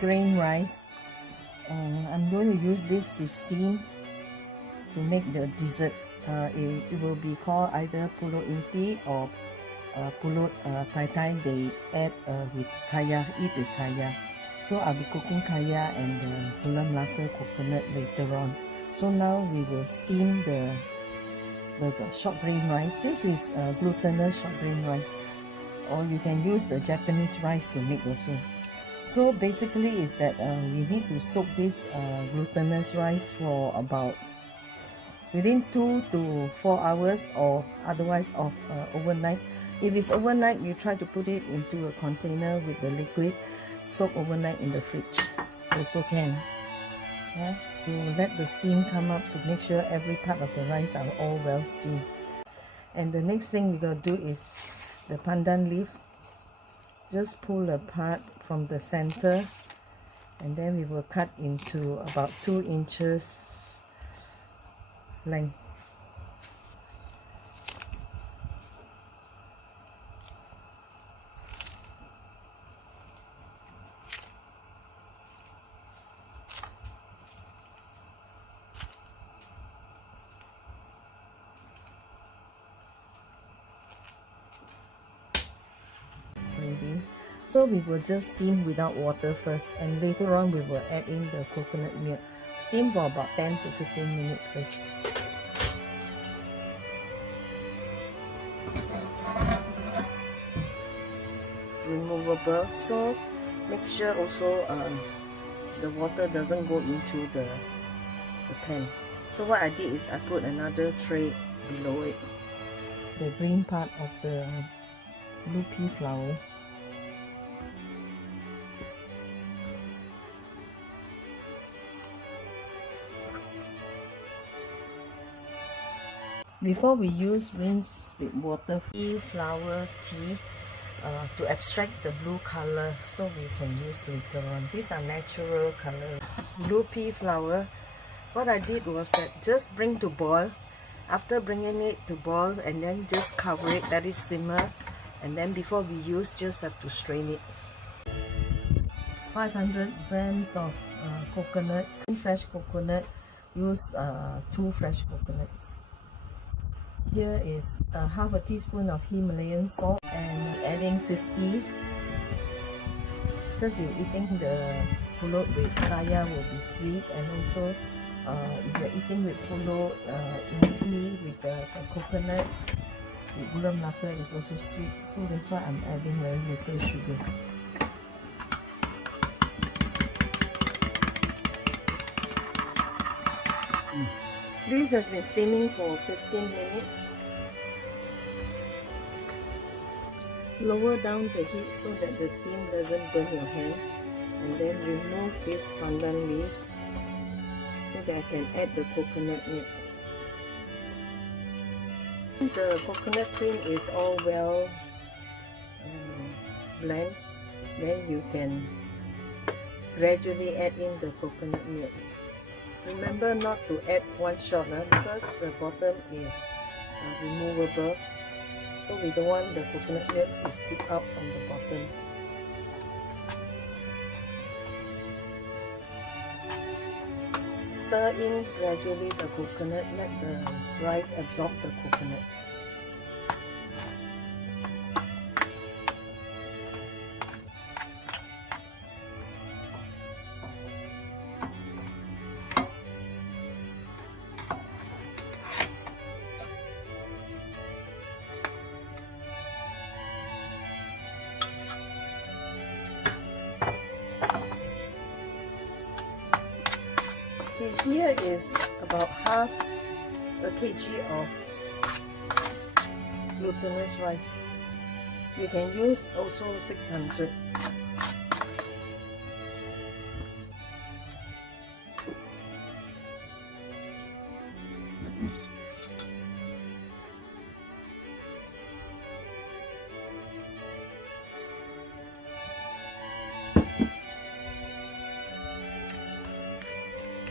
grain rice. I'm going to use this to steam to make the dessert. It will be called either Pulut Inti or Pulut Thai Thai. They add with kaya, eat with kaya. So I'll be cooking kaya and the gula melaka coconut later on. So now we will steam the short grain rice. This is glutinous short grain rice, or you can use the Japanese rice to make also. So basically is that we need to soak this glutinous rice for about within 2 to 4 hours, or otherwise overnight. If it's overnight, you try to put it into a container with the liquid, soak overnight in the fridge also can. Yeah? You let the steam come up to make sure every part of the rice are all well steamed. And the next thing we're going to do is the pandan leaf. Just pull apart from the center, and then we will cut into about 2 inches length. So we will just steam without water first, and later on we will add in the coconut milk. Steam for about 10 to 15 minutes first. Removable, so make sure also the water doesn't go into the pan. So what I did is I put another tray below it. The green part of the blue pea flower. Before we rinse with water pea flower tea to extract the blue color, so we can use later on. These are natural color. Blue pea flower, what I did was that just bring to boil. After bringing it to boil, and then just cover it, let it simmer, and then before we use, just have to strain it. 500 grams of coconut, fresh coconut. Use 2 fresh coconuts. Here is half a teaspoon of Himalayan salt, and adding 50, because you're eating the pulut with kaya will be sweet, and also if you're eating with pulut inti with the coconut, with gula melaka is also sweet, so that's why I'm adding very little sugar. This has been steaming for 15 minutes. Lower down the heat so that the steam doesn't burn your hand, and then remove these pandan leaves so that I can add the coconut milk. The coconut cream is all well blend, then you can gradually add in the coconut milk. Remember not to add one shot because the bottom is removable, so we don't want the coconut milk to seep out from the bottom. Stir in gradually the coconut, let the rice absorb the coconut. Okay, here is about half a kg of glutinous rice. You can use also 600.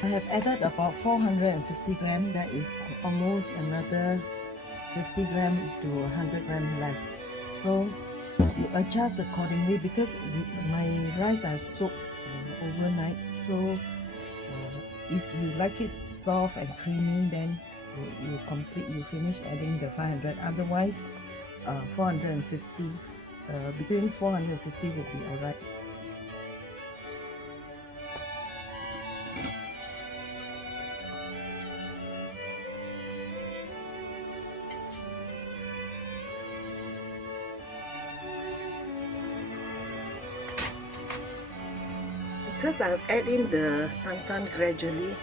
I have added about 450 grams. That is almost another 50 grams to 100 grams left. So you adjust accordingly, because my rice I soaked overnight. So if you like it soft and creamy, then you finish adding the 500. Otherwise 450, between 450 would be alright. Because I'm adding the santan gradually,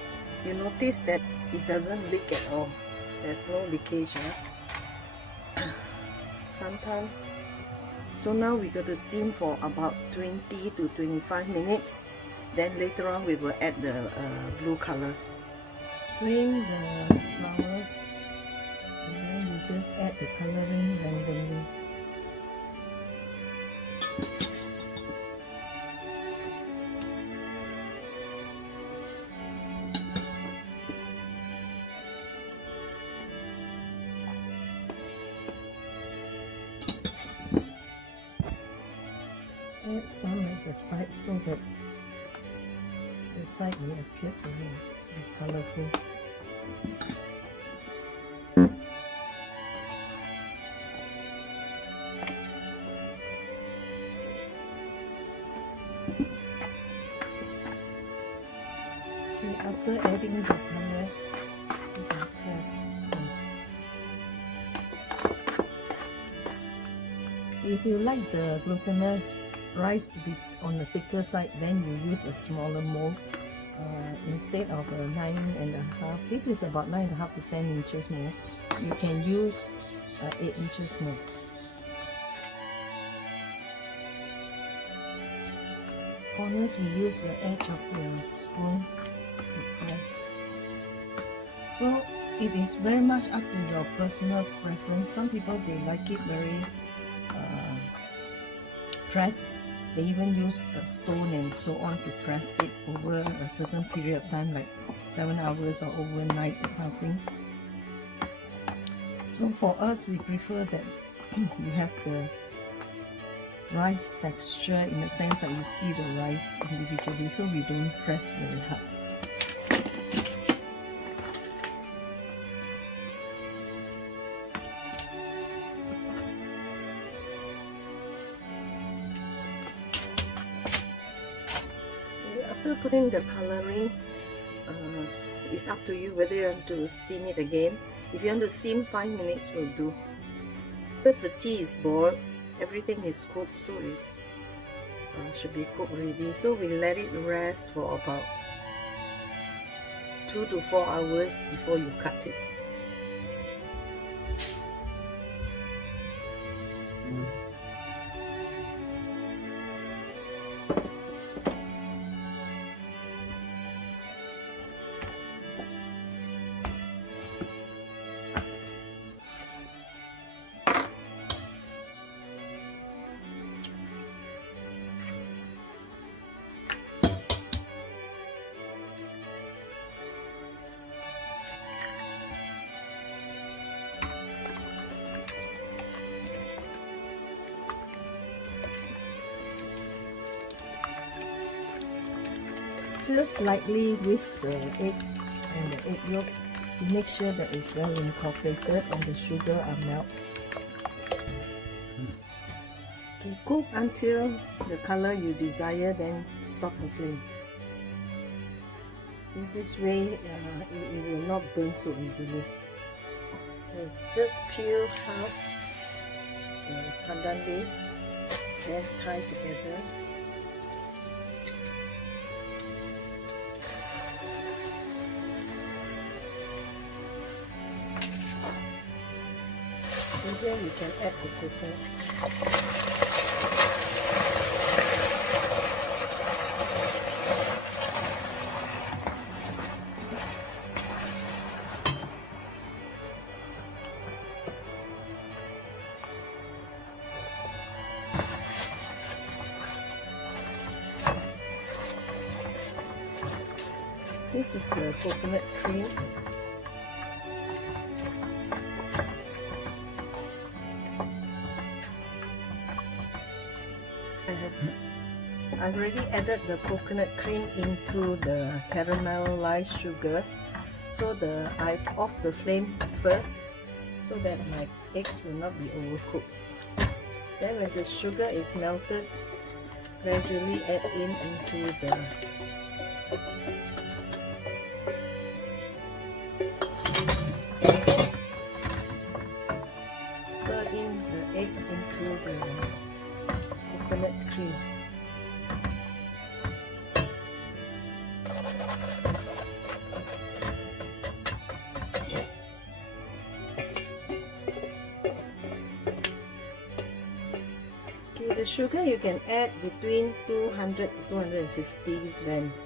you notice that it doesn't leak at all. There's no leakage. Santan. So now we got to steam for about 20 to 25 minutes. Then later on we will add the blue color. Strain the flowers and then you just add the coloring randomly. Add some at the side so that the side may appear to be colorful. Okay, after adding the color, you can press. If you like the glutinous rice to be on the thicker side, then you use a smaller mold instead of a 9.5. This is about 9.5 to 10 inches mold. You can use 8 inches mold. Corners, we use the edge of the spoon to press. So it is very much up to your personal preference. Some people, they like it very pressed. They even use a stone and so on to press it over a certain period of time, like 7 hours or overnight, that kind of thing. So for us, we prefer that you have the rice texture in the sense that you see the rice individually, so we don't press very hard. After putting the coloring, it's up to you whether you want to steam it again. If you want to steam, 5 minutes will do. Because the tea is boiled, everything is cooked, so it should be cooked already. So we let it rest for about 2 to 4 hours before you cut it. Just lightly whisk the egg and the egg yolk to make sure that it's well incorporated and the sugar are melted. Okay, cook until the color you desire, then stop the flame. In this way, it will not burn so easily. Okay, just peel half the pandan leaves, then tie together. And here you can add the coconut. This is the coconut cream. I've already added the coconut cream into the caramelized sugar. So I've off the flame first so that my eggs will not be overcooked. Then when the sugar is melted, gradually add into the stir in the eggs into the coconut cream. The sugar you can add between 200 to 250 grams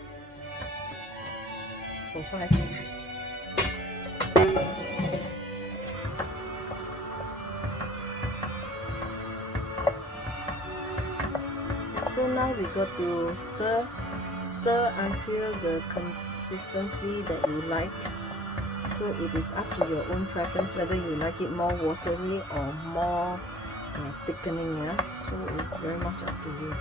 for 5 minutes. So now we got to stir until the consistency that you like. So it is up to your own preference whether you like it more watery or more thickening, yeah. So it's very much up to you.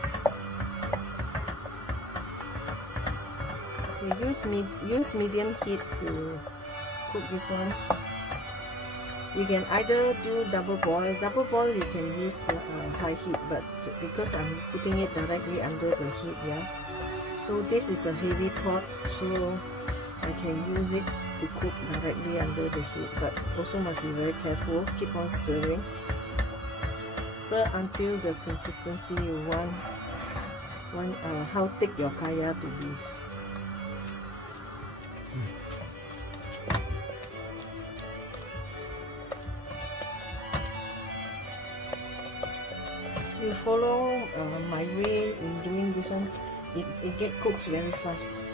Okay, use medium heat to cook this one. You can either do double boil. Double boil you can use high heat, but because I'm putting it directly under the heat, yeah. So this is a heavy pot, so I can use it to cook directly under the heat, but also must be very careful. Keep on stirring. Stir until the consistency you want how thick your kaya to be. You follow my way in doing this one, it get cooked very fast.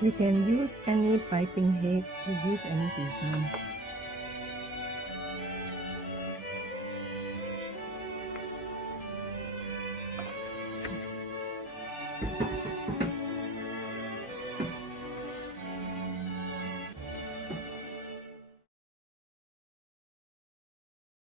You can use any piping head to use any design.